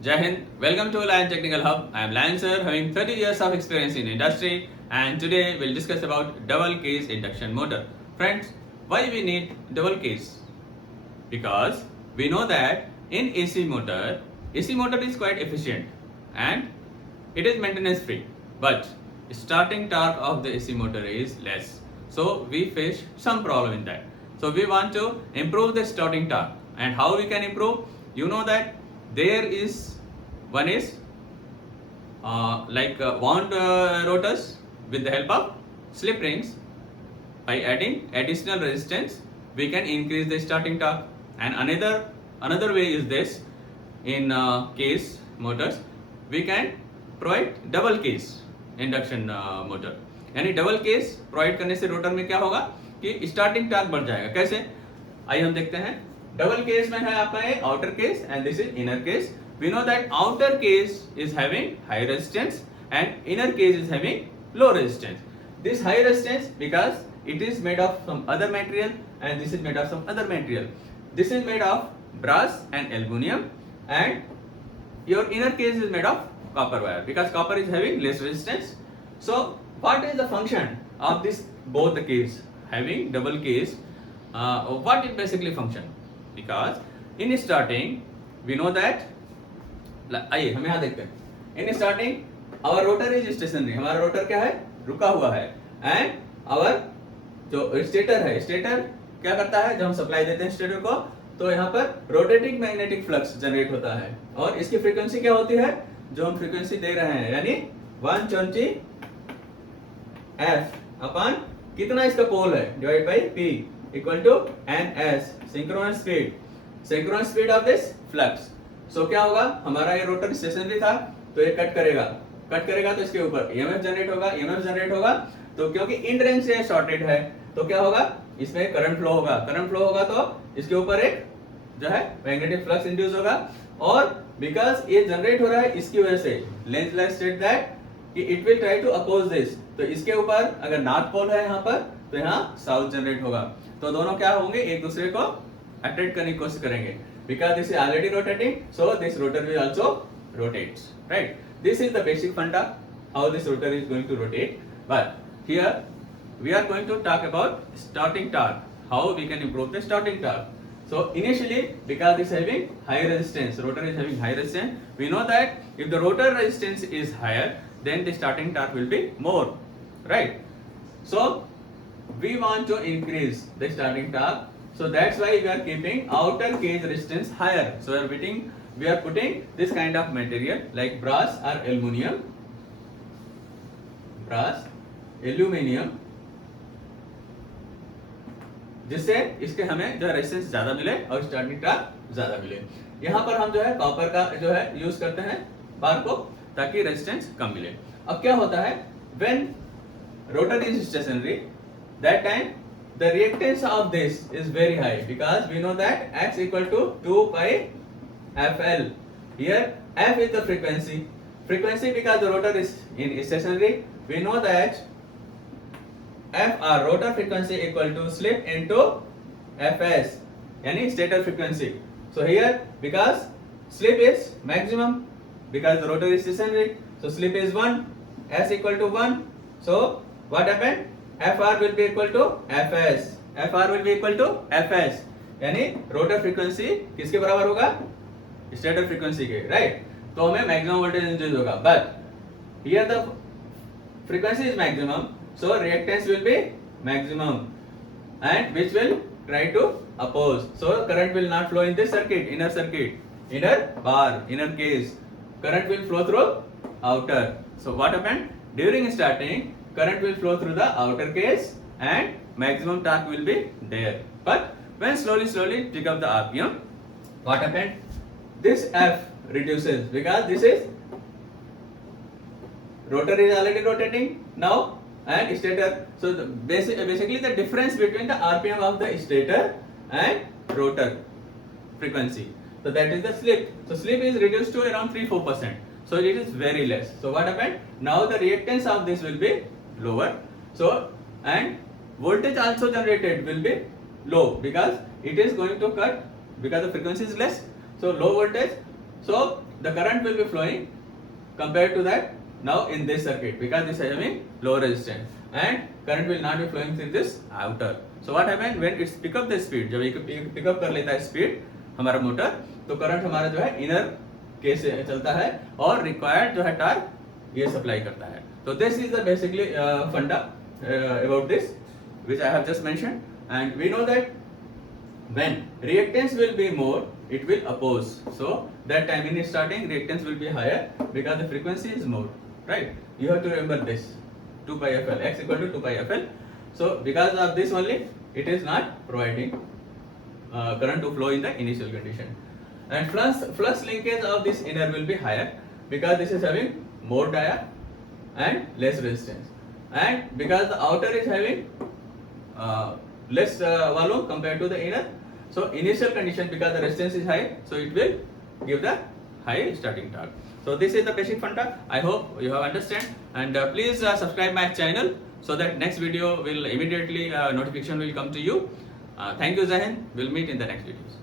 Jai Hind, welcome to Lion Technical Hub. I am Lion sir, having 30 years of experience in industry, and today we'll discuss about double case induction motor. Friends, why we need double case? Because we know that in AC motor is quite efficient and it is maintenance free, but starting torque of the AC motor is less. So we face some problem in that. So we want to improve the starting torque, and how we can improve? You know that there is one is wound rotors with the help of slip rings. By adding additional resistance, we can increase the starting torque. And another way is this: in case motors, we can provide double case induction motor, यानी double case provide करने से rotor में क्या होगा कि starting torque बढ़ जाएगा। कैसे, आइए हम देखते हैं। डबल केस में है आपका ये outer case and this is inner case. We know that outer case is having high resistance and inner case is having low resistance. This high resistance because it is made of some other material and this is made of some other material. This is made of brass and aluminum, and your inner case is made of copper wire because copper is having less resistance. So what is the function of this both the case having double case? What it basically function? Because in starting we know that, आइए हम यहाँ देखते हैं। in starting our rotor is stationary, हमारा rotor क्या है, रुका हुआ है, and our जो स्टेटर है, स्टेटर क्या करता है, जब हम सप्लाई देते हैं स्टेटर को तो यहाँ पर रोटेटिंग मैग्नेटिक फ्लक्स जनरेट होता है, और इसकी फ्रीक्वेंसी क्या होती है, जो हम फ्रीक्वेंसी दे रहे हैं, यानी 120 F अपन कितना इसका पोल है divide by P equal to NS synchronous speed of this flux. So क्या होगा, हमारा ये रोटर स्टेशनरी था तो ये कट करेगा तो इसके ऊपर EMF जनरेट होगा, तो क्योंकि इन रेंज से शॉर्टेड है तो क्या होगा, इसमें करंट फ्लो होगा तो इसके ऊपर एक जो है मैग्नेटिक फ्लक्स इंड्यूस होगा, और बिकॉज ये जनरेट हो रहा है इसकी वजह से लेंज लॉ स्टेट दैट कि it will try to oppose this, तो इसके ऊपर अगर नॉर्थ पोल है यहाँ पर तो यहाँ साउथ जनरेट होगा, तो दोनों क्या होंगे, एक दूसरे को अट्रैक्ट करने की कोशिश करेंगे। Because this is already rotating so this rotor will also rotates, right. This is the basic funda how this rotor is going to rotate, but here we are going to talk about starting torque, how we can improve the starting torque. So initially, because this is having high resistance, rotor is having high resistance, we know that if the rotor resistance is higher, then the starting torque will be more, right? So we want to increase the starting torque, so that's why we are keeping outer cage resistance higher. So we are putting this kind of material like brass or aluminum, जिससे इसके हमें जो resistance ज्यादा मिले और starting torque ज्यादा मिले। यहाँ पर हम जो है कॉपर का जो है यूज करते हैं बार को, ताकि रेजिस्टेंस कम मिले। अब क्या होता है, when rotor is stationary that time the reactance of this is very high because we know that x equal to 2 pi FL। Here F is the frequency because the rotor is in stationary, we know that FR rotor frequency equal to slip into FS, यानी stator frequency. So here because slip is maximum because the rotor is stationary, so slip is 1, S equal to 1. So what happened? FR will be equal to FS. यानी rotor frequency किसके बराबर होगा, stator frequency के, right? तो हमें maximum voltage induce होगा, but here the frequency is maximum. So reactance will be maximum, and which will try to oppose. So current will not flow in this inner bar, inner case. Current will flow through outer. So what happened? During starting, current will flow through the outer case and maximum torque will be there. But when slowly pick up the RPM, what happened? This F reduces because this is rotor is already rotating now. And stator, so basically the difference between the RPM of the stator and rotor frequency, so that is the slip. So slip is reduced to around 3-4%, so it is very less. So what happened, now the reactance of this will be lower, so and voltage also generated will be low because it is going to cut because the frequency is less, so low voltage, so the current will be flowing compared to that now in this circuit, because this is having low resistance, and current will not be flowing through this outer. So what happens when it's pick up the speed, जब ये pick up कर लेता है speed हमारा motor, तो current हमारा जो है inner के से चलता है और required जो है torque ये supply करता है. So this is the basically funda about this which I have just mentioned, and we know that when reactance will be more, it will oppose. So that time in starting reactance will be higher because the frequency is more, right? You have to remember this 2 pi fl, x equal to 2 pi fl. So because of this only, it is not providing current to flow in the initial condition. And flux linkage of this inner will be higher because this is having more dia and less resistance, and because the outer is having less volume compared to the inner. So initial condition, because the resistance is high, so it will give the high starting torque. So this is the basic funda. I hope you have understand, and please subscribe my channel so that next video will immediately notification will come to you. Thank you, Zahin. We'll meet in the next videos.